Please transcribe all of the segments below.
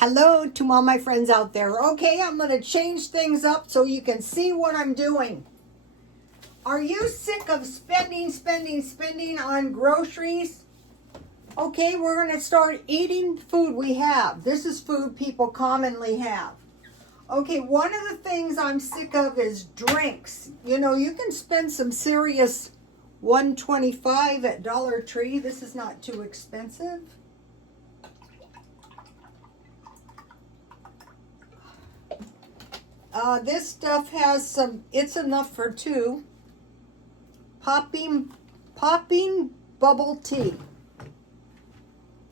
Hello to all my friends out there. Okay, I'm going to change things up so you can see what I'm doing. Are you sick of spending on groceries? Okay, we're going to start eating food we have. This is food people commonly have. Okay, one of the things I'm sick of is drinks. You know, you can spend some serious $1.25 at Dollar Tree. This is not too expensive. This stuff has some, it's enough for two. Popping bubble tea.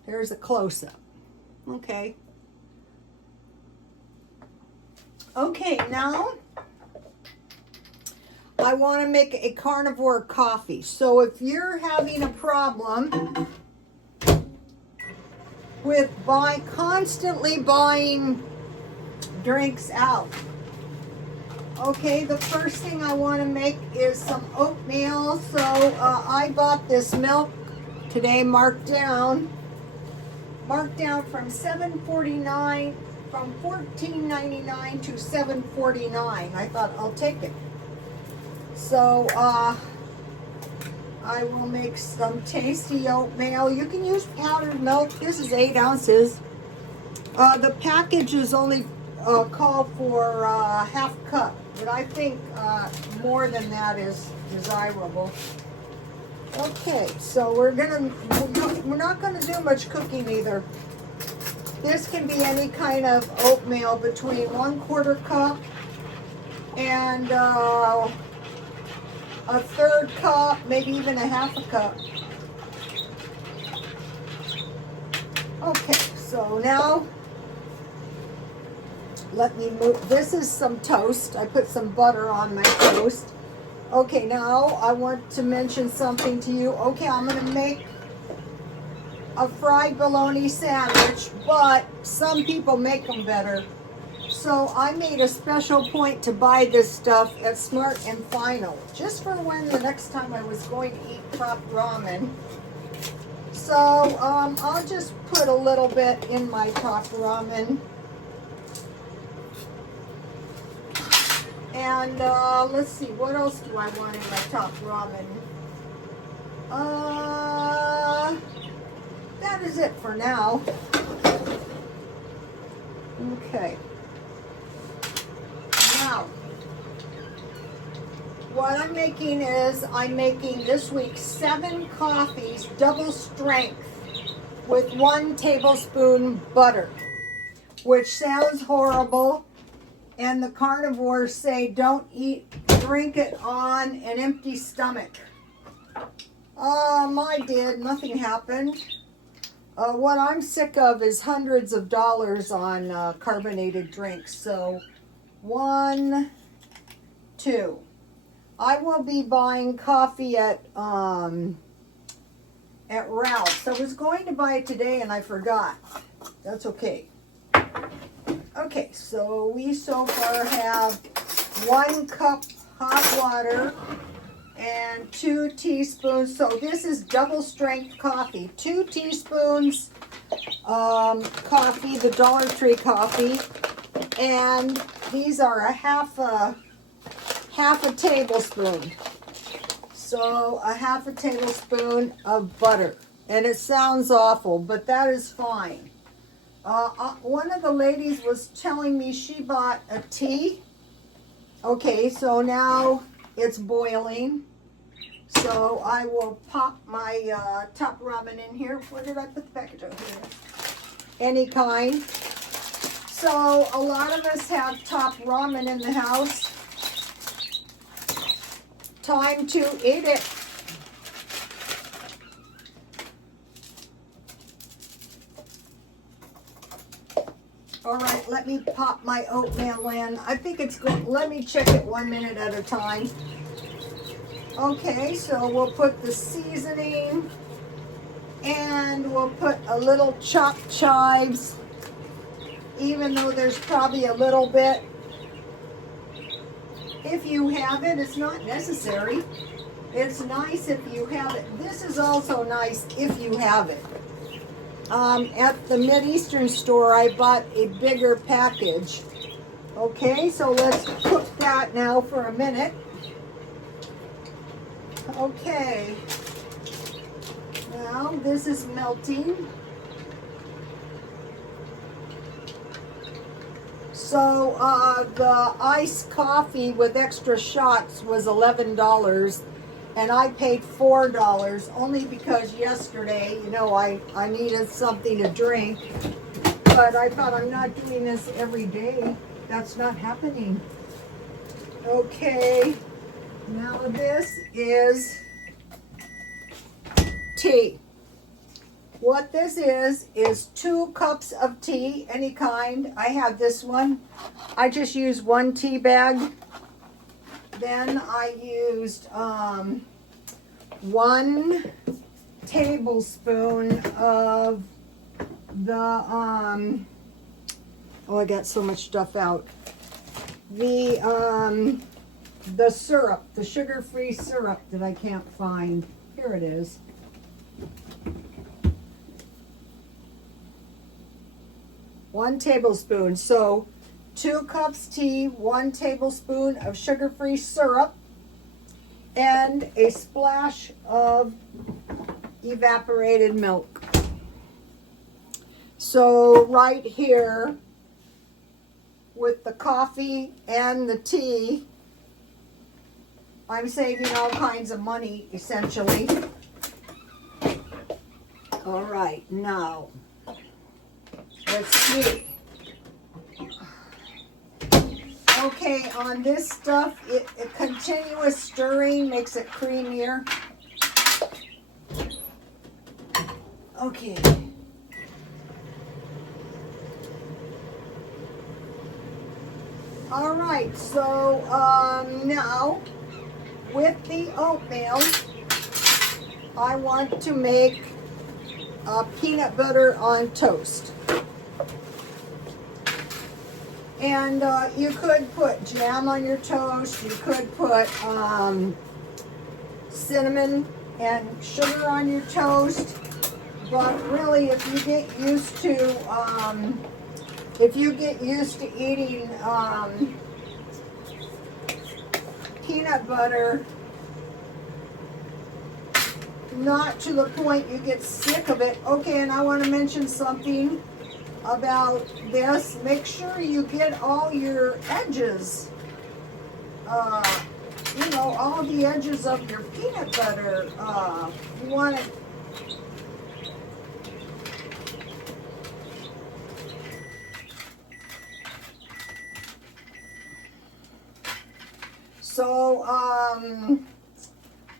Here's a close-up. Okay. Okay, now I want to make a carnivore coffee. So if you're having a problem with constantly buying drinks out, okay, the first thing I want to make is some oatmeal. So I bought this milk today, marked down from $7.49, from $14.99 to $7.49. I thought I'll take it. So I will make some tasty oatmeal. You can use powdered milk. This is 8 ounces. The package is only call for half cup, but I think more than that is desirable. Okay, so we're not gonna do much cooking either. This can be any kind of oatmeal between 1/4 cup and a 1/3 cup, maybe even a 1/2 cup. Okay, so now let me move. This is some toast. I put some butter on my toast. Okay, now I want to mention something to you. Okay, I'm going to make a fried bologna sandwich, but some people make them better. So I made a special point to buy this stuff at Smart and Final, just for when the next time I was going to eat top ramen. So I'll just put a little bit in my top ramen. And let's see, what else do I want in my top ramen? That is it for now. Okay. Now, what I'm making is, I'm making this week 7 coffees, double strength, with 1 tablespoon butter, which sounds horrible. And the carnivores say don't drink it on an empty stomach. I did, nothing happened. What I'm sick of is hundreds of dollars on carbonated drinks. So 1, 2. I will be buying coffee at Ralph's. I was going to buy it today and I forgot. That's okay. Okay, so we so far have 1 cup hot water and 2 teaspoons. So this is double strength coffee. 2 teaspoons coffee, the Dollar Tree coffee, and these are a half a tablespoon. So a half a tablespoon of butter, and it sounds awful, but that is fine. One of the ladies was telling me she bought a tea. Okay, so now it's boiling. So I will pop my top ramen in here. Where did I put the package over here? Any kind. So a lot of us have top ramen in the house. Time to eat it. All right, let me pop my oatmeal in. I think it's good. Let me check it 1 minute at a time. Okay, so we'll put the seasoning, and we'll put a little chopped chives, even though there's probably a little bit. If you have it, it's not necessary. It's nice if you have it. This is also nice if you have it. at the Mideastern store, I bought a bigger package. Okay, so let's cook that now for a minute. Okay, now this is melting. So the iced coffee with extra shots was $11, and I paid $4 only because yesterday, you know, I needed something to drink, but I thought I'm not doing this every day. That's not happening. Okay, now this is tea. What this is 2 cups of tea, any kind. I have this one. I just used 1 tea bag. Then I used 1 tablespoon of the, oh, I got so much stuff out. The syrup, the sugar-free syrup that I can't find. Here it is. One tablespoon. So 2 cups tea, 1 tablespoon of sugar-free syrup, and a splash of evaporated milk. So right here with the coffee and the tea, I'm saving all kinds of money essentially. All right, now let's see. Okay, on this stuff, a continuous stirring makes it creamier. Okay. All right, so now with the oatmeal, I want to make peanut butter on toast. And you could put jam on your toast. You could put cinnamon and sugar on your toast. But really, if you get used to eating peanut butter, not to the point you get sick of it. Okay, and I want to mention something about this. Make sure you get all your edges, you know, all the edges of your peanut butter. You want to so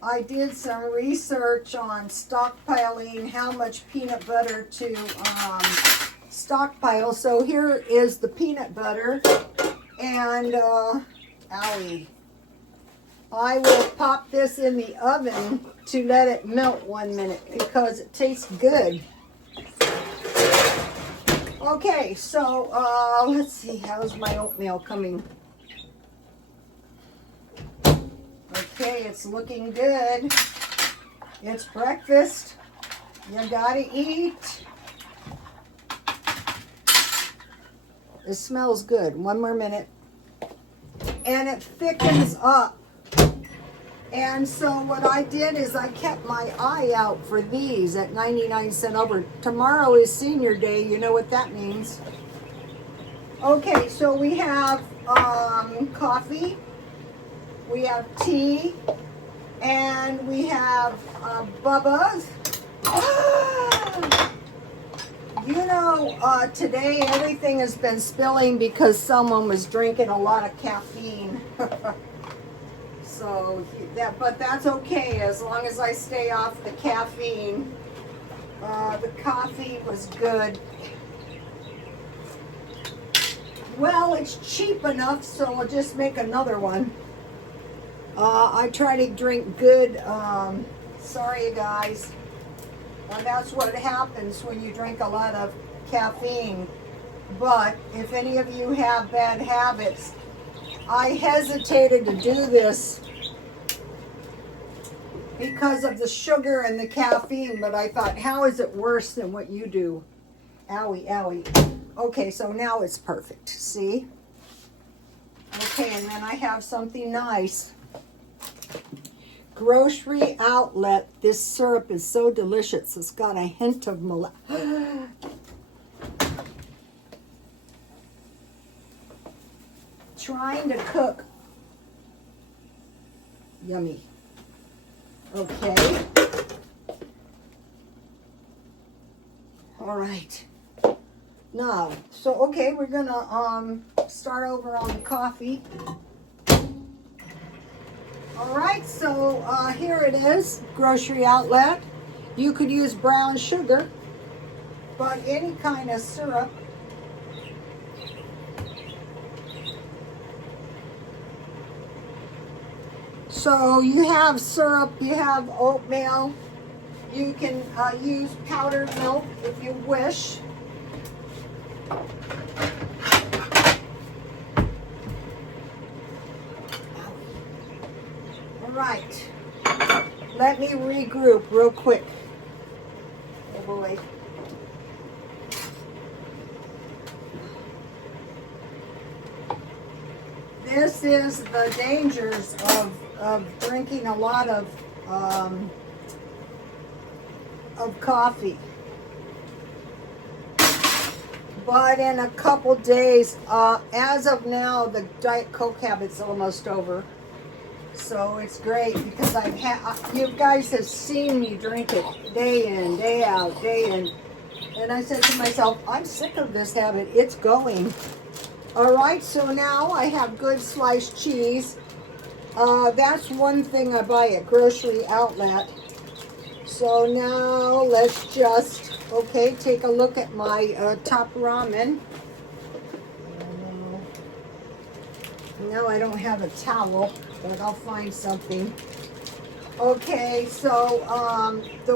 I did some research on stockpiling, how much peanut butter to stockpile. So here is the peanut butter, and owie, I will pop this in the oven to let it melt 1 minute because it tastes good. Okay, so let's see, how's my oatmeal coming? Okay, it's looking good. It's breakfast. You gotta eat. It smells good. 1 more minute. And it thickens up. And so what I did is I kept my eye out for these at 99 cents over. Tomorrow is senior day. You know what that means. Okay, so we have coffee. We have tea, and we have Bubba's. You know, today everything has been spilling because someone was drinking a lot of caffeine. So but that's okay as long as I stay off the caffeine. The coffee was good. Well, it's cheap enough, so I'll just make another one. I try to drink good. Sorry, guys. That's what happens when you drink a lot of caffeine. But if any of you have bad habits, I hesitated to do this because of the sugar and the caffeine, but I thought, how is it worse than what you do? Owie, owie. Okay, so now it's perfect, see? Okay, and then I have something nice. Grocery Outlet. This syrup is so delicious. It's got a hint of molasses. Trying to cook. Yummy. Okay. All right. Now, so okay, we're gonna start over on the coffee. All right, so here it is, Grocery Outlet. You could use brown sugar, but any kind of syrup. So you have syrup, you have oatmeal. You can use powdered milk if you wish. All right, let me regroup real quick. Oh boy. This is the dangers of drinking a lot of coffee. But in a couple days, as of now, the Diet Coke habit's almost over. So it's great because you guys have seen me drink it day in, day out, day in. And I said to myself, I'm sick of this habit. It's going. All right, so now I have good sliced cheese. That's one thing I buy at Grocery Outlet. So now let's just, okay, take a look at my top ramen. No, I don't have a towel, but I'll find something. Okay, so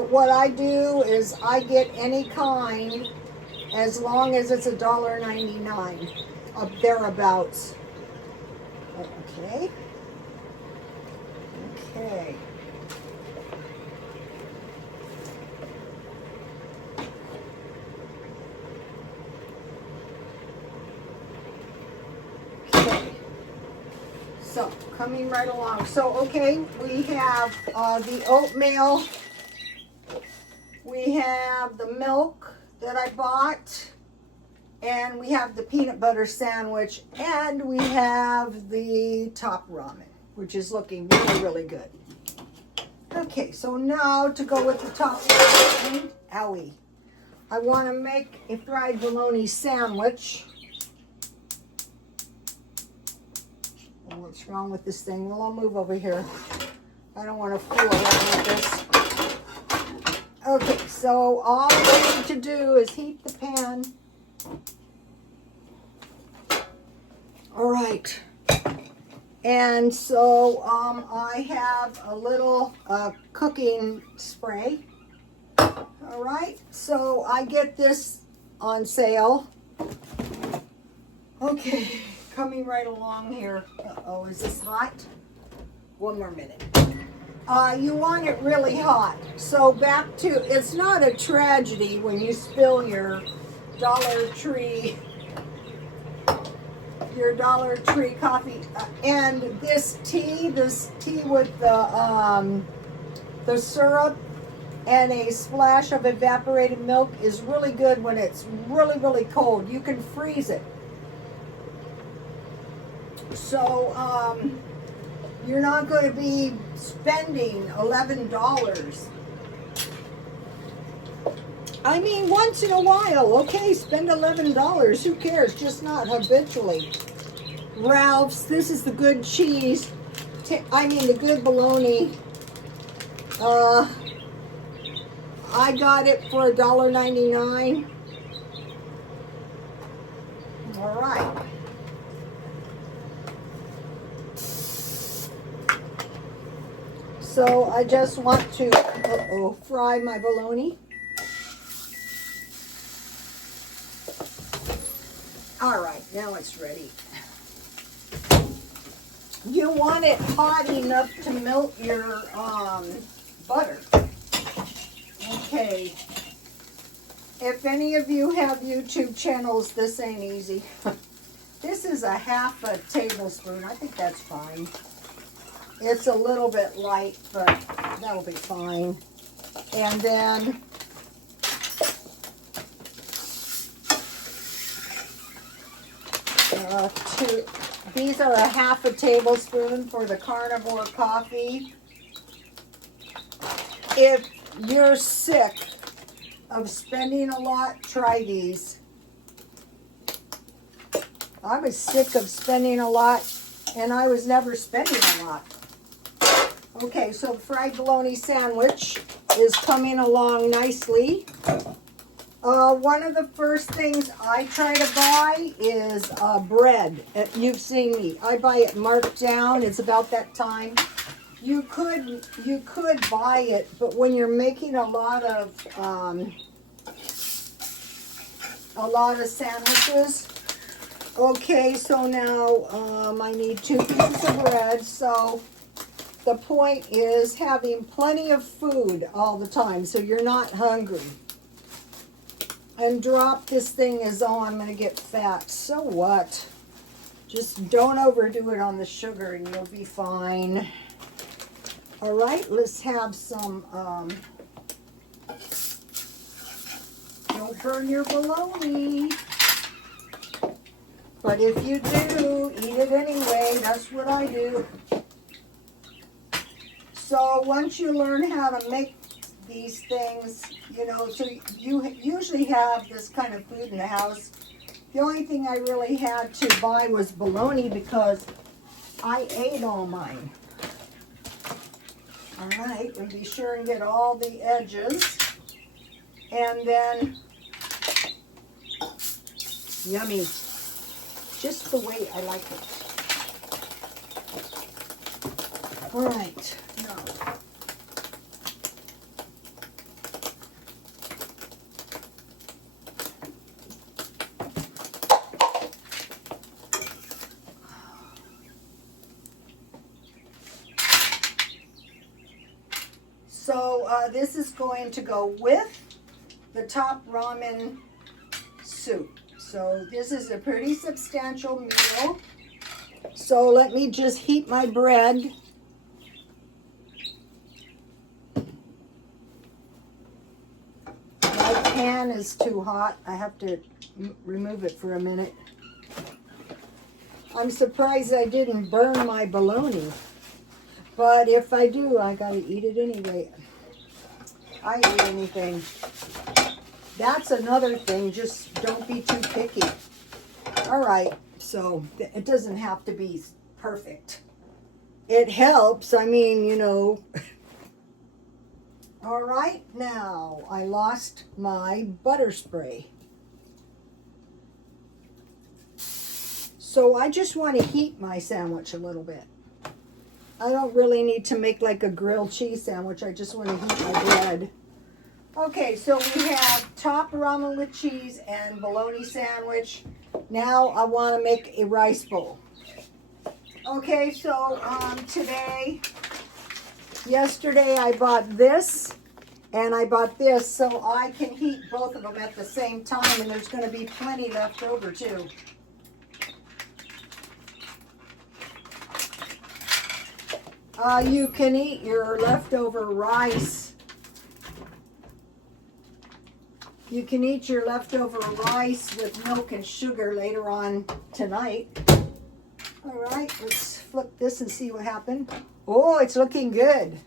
what I do is I get any kind as long as it's $1.99, up thereabouts. Okay. Okay. So, coming right along. So, okay, we have the oatmeal. We have the milk that I bought. And we have the peanut butter sandwich. And we have the top ramen, which is looking really, really good. Okay, so now to go with the top ramen. Owie. I want to make a fried bologna sandwich. What's wrong with this thing? Well, I'll move over here. I don't want to fool around with this. Okay, so all I need to do is heat the pan. All right. And so I have a little cooking spray. All right. So I get this on sale. Okay. Coming right along here. Uh-oh, is this hot? One more minute. You want it really hot. So back to, it's not a tragedy when you spill your Dollar Tree coffee. And this tea with the syrup and a splash of evaporated milk is really good when it's really, really cold. You can freeze it. So, you're not going to be spending $11. I mean, once in a while, okay, spend $11. Who cares? Just not habitually. Ralph's, this is the good cheese. The good bologna. I got it for $1.99. All right. So I just want to fry my bologna. All right, now it's ready. You want it hot enough to melt your butter. Okay. If any of you have YouTube channels, this ain't easy. This is a half a tablespoon. I think that's fine. It's a little bit light, but that'll be fine. And then these are a half a tablespoon for the carnivore coffee. If you're sick of spending a lot, try these. I was sick of spending a lot, and I was never spending a lot. Okay, so fried bologna sandwich is coming along nicely. One of the first things I try to buy is bread. You've seen me. I buy it marked down. It's about that time. You could buy it, but when you're making a lot of sandwiches. Okay, so now I need 2 pieces of bread. So the point is having plenty of food all the time, so you're not hungry. And drop this thing as, oh, I'm going to get fat. So what? Just don't overdo it on the sugar and you'll be fine. All right, let's have some, don't burn your bologna. But if you do, eat it anyway. That's what I do. So once you learn how to make these things, you know, so you usually have this kind of food in the house. The only thing I really had to buy was bologna because I ate all mine. All right, and be sure and get all the edges. And then, yummy. Just the way I like it. All right, now. So this is going to go with the top ramen soup. So this is a pretty substantial meal. So let me just heat my bread. My pan is too hot. I have to remove it for a minute. I'm surprised I didn't burn my bologna. But if I do, I gotta eat it anyway. I eat anything. That's another thing, just don't be too picky. All right, so it doesn't have to be perfect. It helps, I mean, you know. All right, now I lost my butter spray. So I just want to heat my sandwich a little bit. I don't really need to make like a grilled cheese sandwich. I just want to heat my bread. Okay, so we have top ramen with cheese and bologna sandwich. Now I want to make a rice bowl. Okay, so yesterday I bought this and I bought this so I can heat both of them at the same time, and there's going to be plenty left over too. You can eat your leftover rice. You can eat your leftover rice with milk and sugar later on tonight. All right, let's flip this and see what happened. Oh, it's looking good.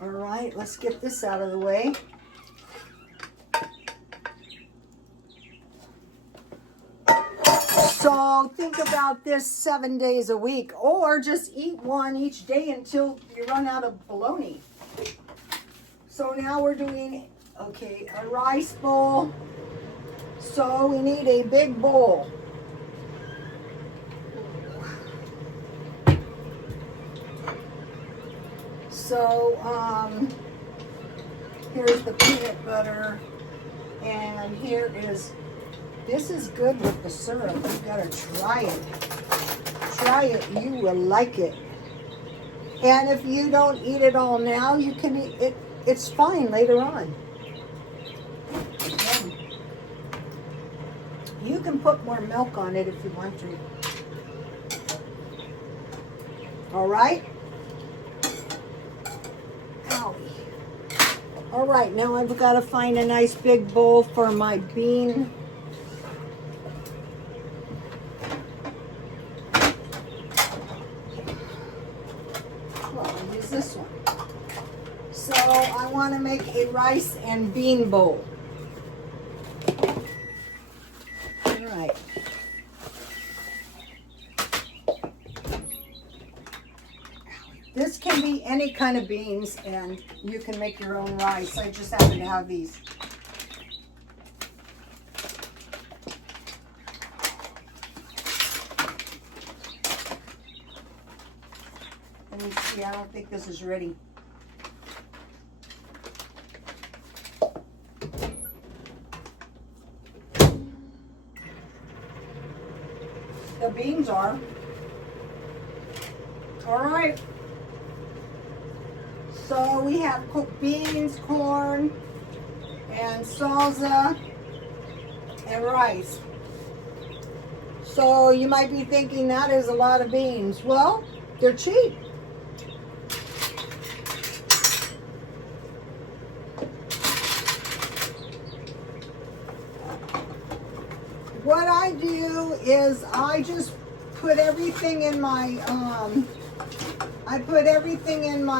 All right, let's get this out of the way. So think about this 7 days a week, or just eat one each day until you run out of bologna. So now we're doing, okay, a rice bowl. So we need a big bowl. So here's the peanut butter, and here is This is good with the syrup. You gotta try it. Try it, you will like it. And if you don't eat it all now, you can eat it. It's fine later on. Yeah. You can put more milk on it if you want to. All right? Owie. All right, now I've got to find a nice big bowl for my bean. Well, I'll use this one. So I want to make a rice and bean bowl. All right. This can be any kind of beans, and you can make your own rice. I just happen to have these. Let me see, I don't think this is ready. The beans are. All right. So we have cooked beans, corn, and salsa, and rice. So you might be thinking that is a lot of beans. Well, they're cheap. What I do is I just put everything in my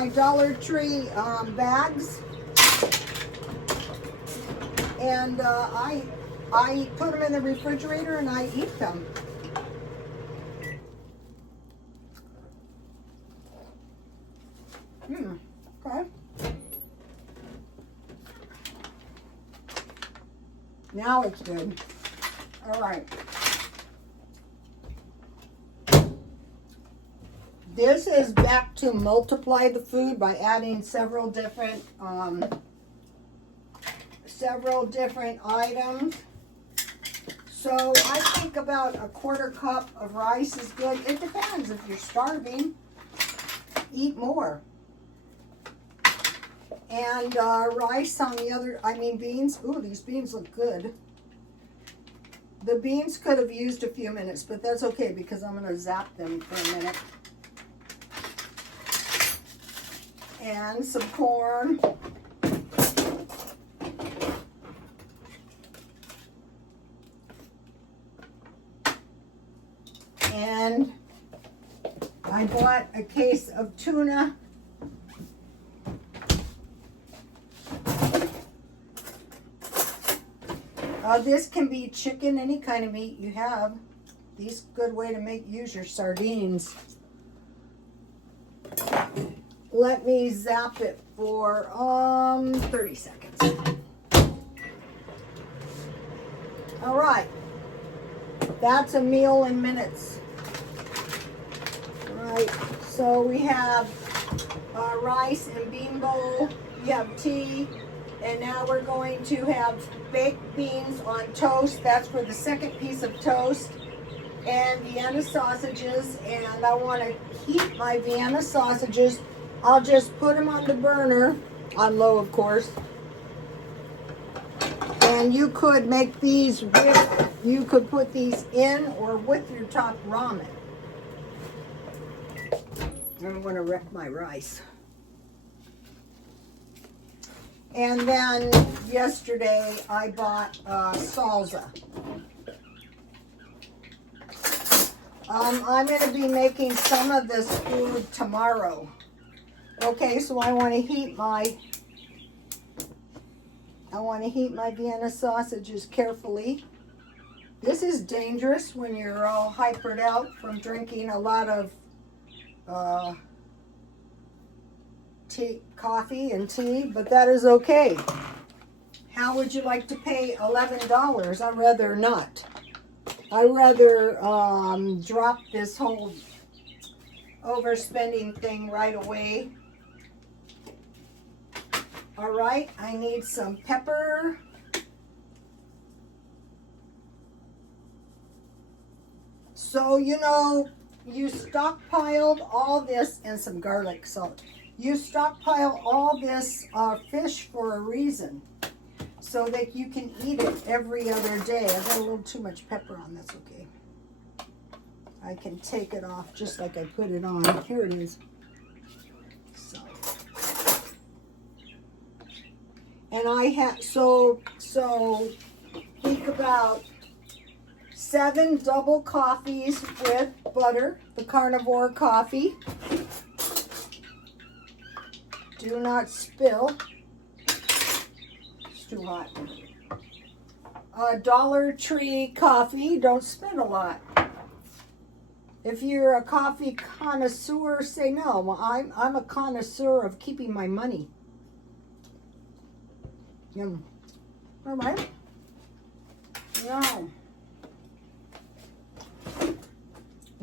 Dollar Tree bags, and I put them in the refrigerator and I eat them. Okay. Now it's good. All right. This is back to multiply the food by adding several different items. So I think about a 1/4 cup of rice is good. It depends. If you're starving, eat more. And rice on the other, beans. Ooh, these beans look good. The beans could have used a few minutes, but that's okay because I'm going to zap them for a minute. And some corn. And I bought a case of tuna. This can be chicken, any kind of meat you have. These good way to use your sardines. Let me zap it for 30 seconds. All right, that's a meal in minutes. All right, so we have rice and bean bowl. We have tea. And now we're going to have baked beans on toast. That's for the second piece of toast. And Vienna sausages. And I want to heat my Vienna sausages. I'll just put them on the burner, on low of course. And you could make these you could put these in or with your top ramen. I'm going to wreck my rice. And then yesterday I bought salsa. I'm going to be making some of this food tomorrow. Okay, so I want to heat my Vienna sausages carefully. This is dangerous when you're all hypered out from drinking a lot of coffee and tea, but that is okay. How would you like to pay $11? I'd rather not. I'd rather drop this whole overspending thing right away. All right, I need some pepper. So, you know, you stockpiled all this and some garlic salt. You stockpile all this fish for a reason, so that you can eat it every other day. I got a little too much pepper on, that's okay. I can take it off just like I put it on. Here it is. So, and I have, so think about 7 double coffees with butter, the carnivore coffee. Do not spill. It's too hot. Dollar Tree coffee. Don't spend a lot. If you're a coffee connoisseur, say no. Well, I'm a connoisseur of keeping my money. Yum. All right. No.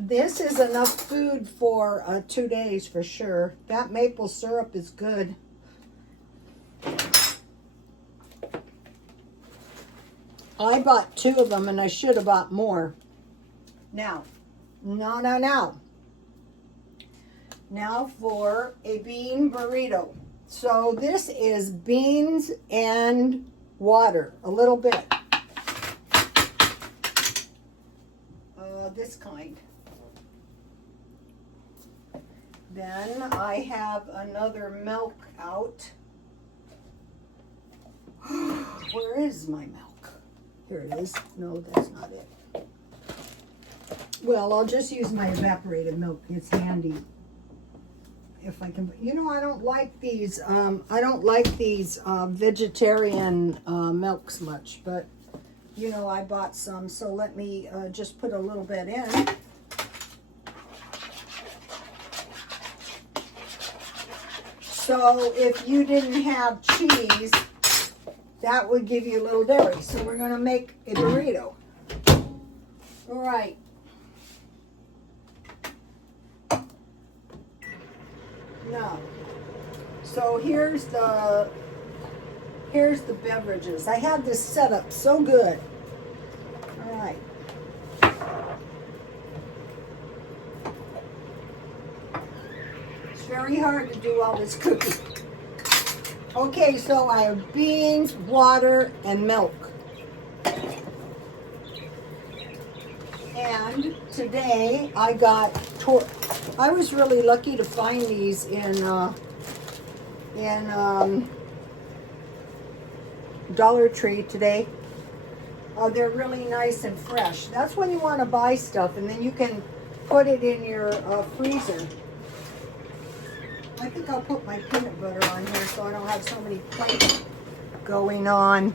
This is enough food for 2 days for sure. That maple syrup is good. I bought 2 of them and I should have bought more. Now for a bean burrito. So this is beans and water, a little bit. This kind. Then I have another milk out. Where is my milk? Here it is. No, that's not it. Well, I'll just use my evaporated milk. It's handy. If I can, you know, I don't like these. I don't like these vegetarian milks much, but you know, I bought some, so let me just put a little bit in. So if you didn't have cheese, that would give you a little dairy. So we're going to make a burrito. All right. Now, so here's the beverages. I had this set up so good. All right. It's very hard to do all this cooking. Okay, so I have beans, water, and milk. And today I got, I was really lucky to find these in Dollar Tree today. They're really nice and fresh. That's when you want to buy stuff, and then you can put it in your freezer. I think I'll put my peanut butter on here so I don't have so many plates going on.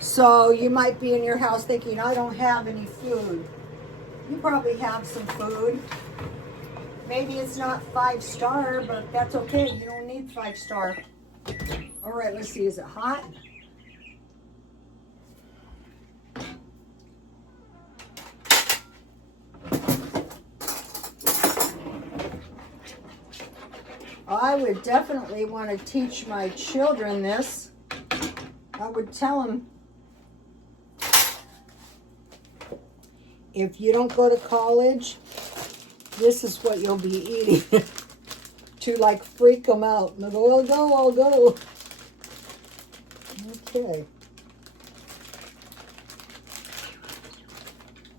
So you might be in your house thinking, I don't have any food. You probably have some food. Maybe it's not 5-star, but that's okay. You don't need 5-star. All right, let's see. Is it hot? I would definitely want to teach my children this. I would tell them, if you don't go to college, this is what you'll be eating. To like freak them out. And they'll go, I'll go. Okay.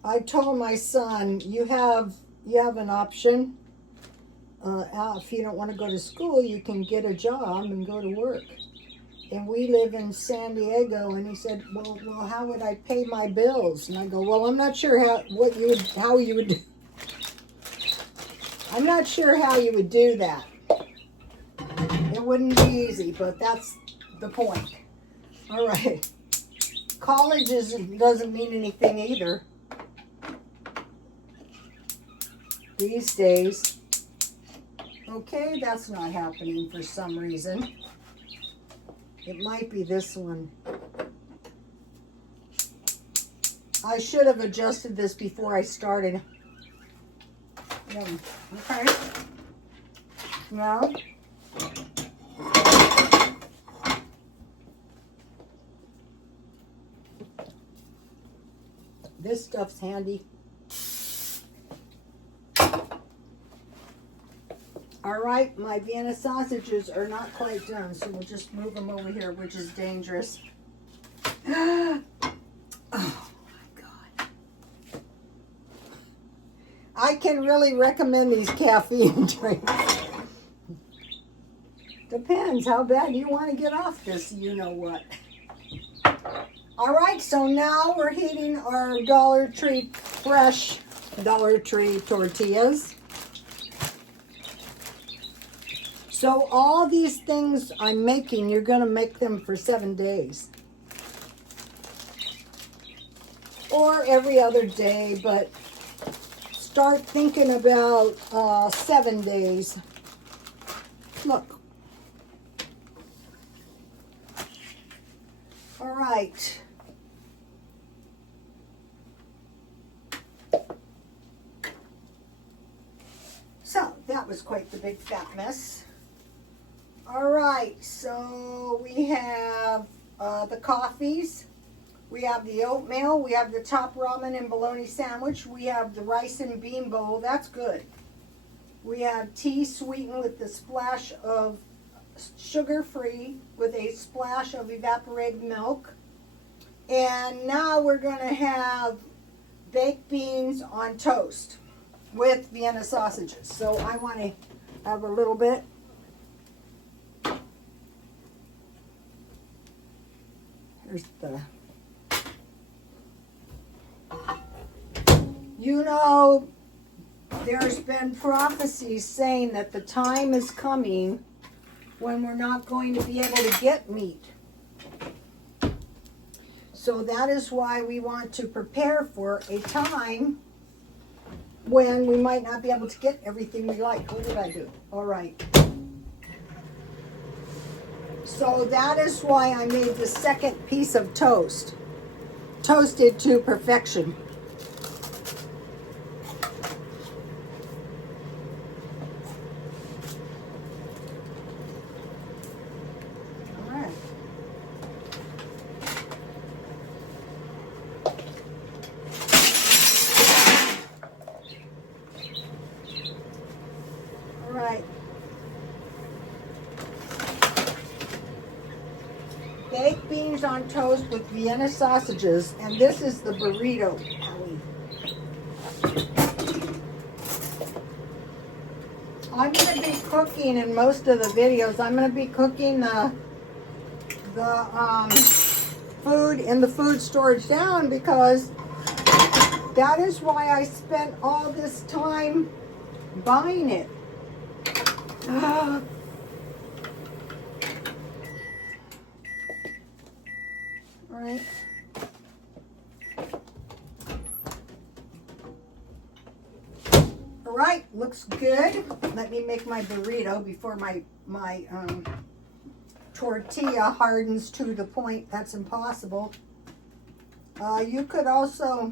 I told my son, you have an option. If you don't want to go to school, you can get a job and go to work. And we live in San Diego, and he said, well, how would I pay my bills? And I go, well, I'm not sure how you would do. I'm not sure how you would do that. It wouldn't be easy, but that's the point. All right. College doesn't mean anything either these days. Okay, that's not happening for some reason. It might be this one. I should have adjusted this before I started. Okay. Now, this stuff's handy. right, my Vienna sausages are not quite done, so we'll just move them over here, which is dangerous. Oh my God. I can really recommend these caffeine drinks. Depends how bad you want to get off this, you know what. All right, so now we're heating our Dollar Tree fresh Dollar Tree tortillas. So all these things I'm making, you're going to make them for 7 days. Or every other day, but start thinking about 7 days. Look. All right. So that was quite the big fat mess. All right, so we have the coffees, we have the oatmeal, we have the top ramen and bologna sandwich, we have the rice and bean bowl, that's good. We have tea sweetened with a splash of sugar-free with a splash of evaporated milk. And now we're going to have baked beans on toast with Vienna sausages. So I want to have a little bit. Here's the, you know, there's been prophecies saying that the time is coming when we're not going to be able to get meat. So that is why we want to prepare for a time when we might not be able to get everything we like. What did I do? All right. So that is why I made the second piece of toast. Toasted to perfection. All right. All right. Baked beans on toast with Vienna sausages, and this is the burrito. I'm going to be cooking in most of the videos. I'm going to be cooking the food in the food storage down because that is why I spent all this time buying it. Right. All right, looks good. Let me make my burrito before my tortilla hardens to the point that's impossible. You could also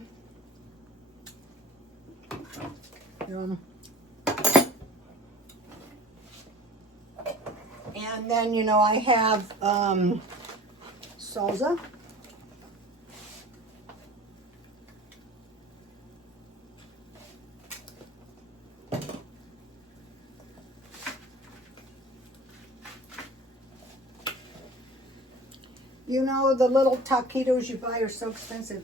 and then, you know, I have salsa. You know, the little taquitos you buy are so expensive.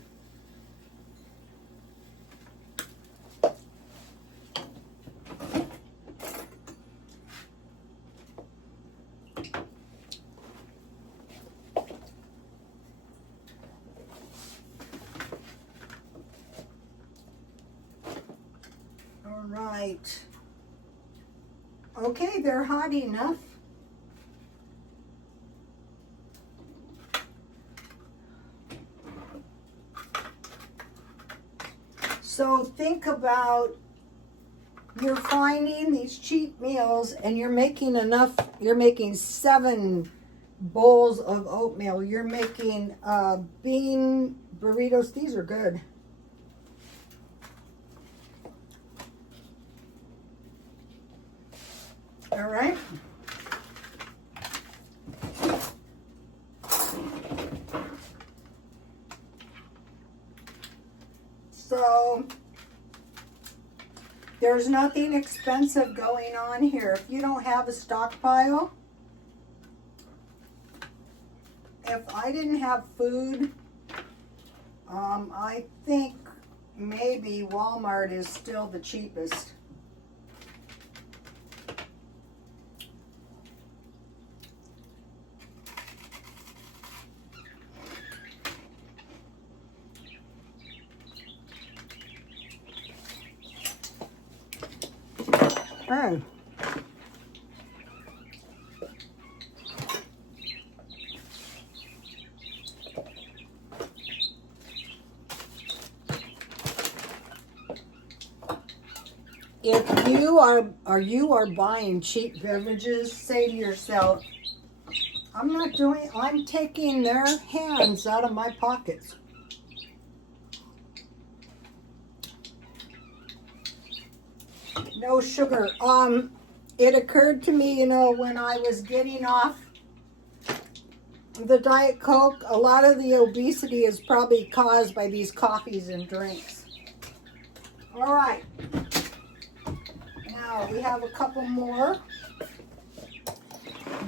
All right. Okay, they're hot enough. So think about, you're finding these cheap meals and you're making enough, you're making 7 bowls of oatmeal. You're making bean burritos. These are good. All right. So There's nothing expensive going on here. If you don't have a stockpile, if I didn't have food, I think maybe Walmart is still the cheapest. Oh. If you are buying cheap beverages, say to yourself, I'm taking their hands out of my pockets. No sugar. It occurred to me, when I was getting off the Diet Coke, a lot of the obesity is probably caused by these coffees and drinks. All right. Now we have a couple more.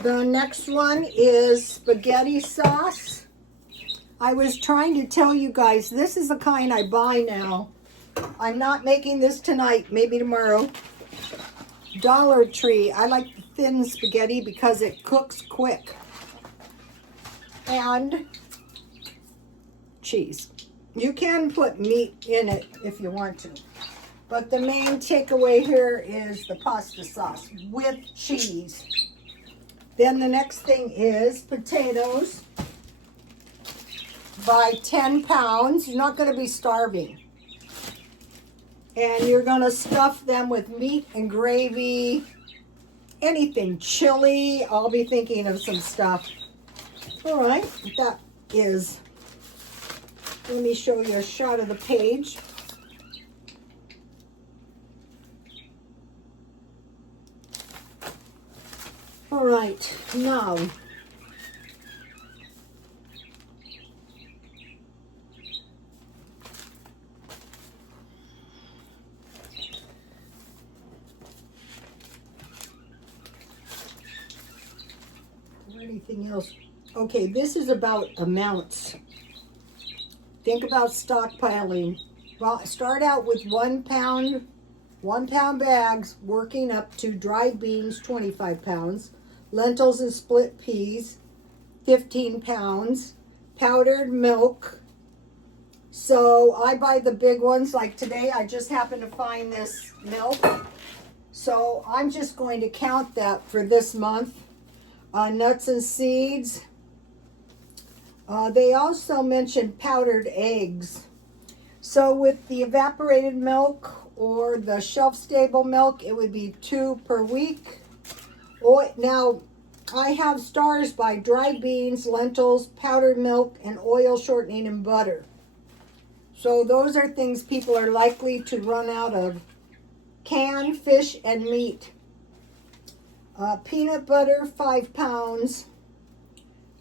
The next one is spaghetti sauce. I was trying to tell you guys, this is the kind I buy now. I'm not making this tonight, maybe tomorrow. Dollar Tree. I like the thin spaghetti because it cooks quick. And cheese. You can put meat in it if you want to. But the main takeaway here is the pasta sauce with cheese. Then the next thing is potatoes. Buy 10 pounds. You're not going to be starving. And you're going to stuff them with meat and gravy, anything, chili. I'll be thinking of some stuff. All right, that is, let me show you a shot of the page. All right, now, anything else? Okay, this is about amounts. Think about stockpiling. Well, start out with 1 pound bags, working up to dried beans, 25 pounds, lentils and split peas, 15 pounds, powdered milk. So I buy the big ones. Like today, I just happened to find this milk. So I'm just going to count that for this month. Nuts and seeds. They also mentioned powdered eggs. So with the evaporated milk or the shelf-stable milk, it would be 2 per week. Now, I have stars by dried beans, lentils, powdered milk, and oil shortening and butter. So those are things people are likely to run out of. Canned fish and meat. Peanut butter, 5 pounds.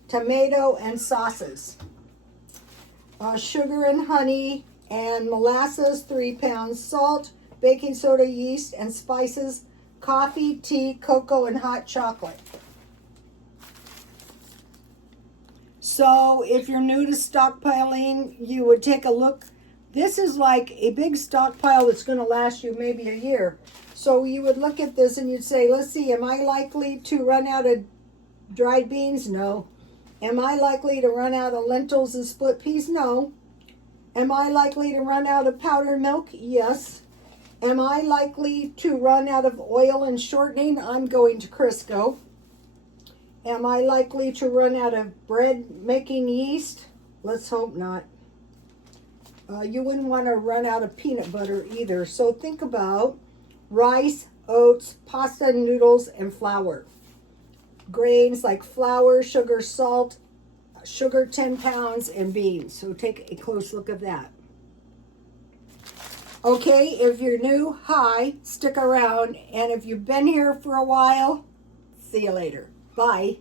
Tomato and sauces. Sugar and honey and molasses, 3 pounds. Salt, baking soda, yeast, and spices. Coffee, tea, cocoa, and hot chocolate. So if you're new to stockpiling, you would take a look. This is like a big stockpile that's going to last you maybe a year. So you would look at this and you'd say, let's see, am I likely to run out of dried beans? No. Am I likely to run out of lentils and split peas? No. Am I likely to run out of powdered milk? Yes. Am I likely to run out of oil and shortening? I'm going to Crisco. Am I likely to run out of bread making yeast? Let's hope not. You wouldn't want to run out of peanut butter either. So think about rice, oats, pasta, noodles, and flour. Grains like flour, sugar, salt, sugar 10 pounds, and beans. So take a close look at that. Okay, if you're new, hi, stick around. And if you've been here for a while, see you later. Bye.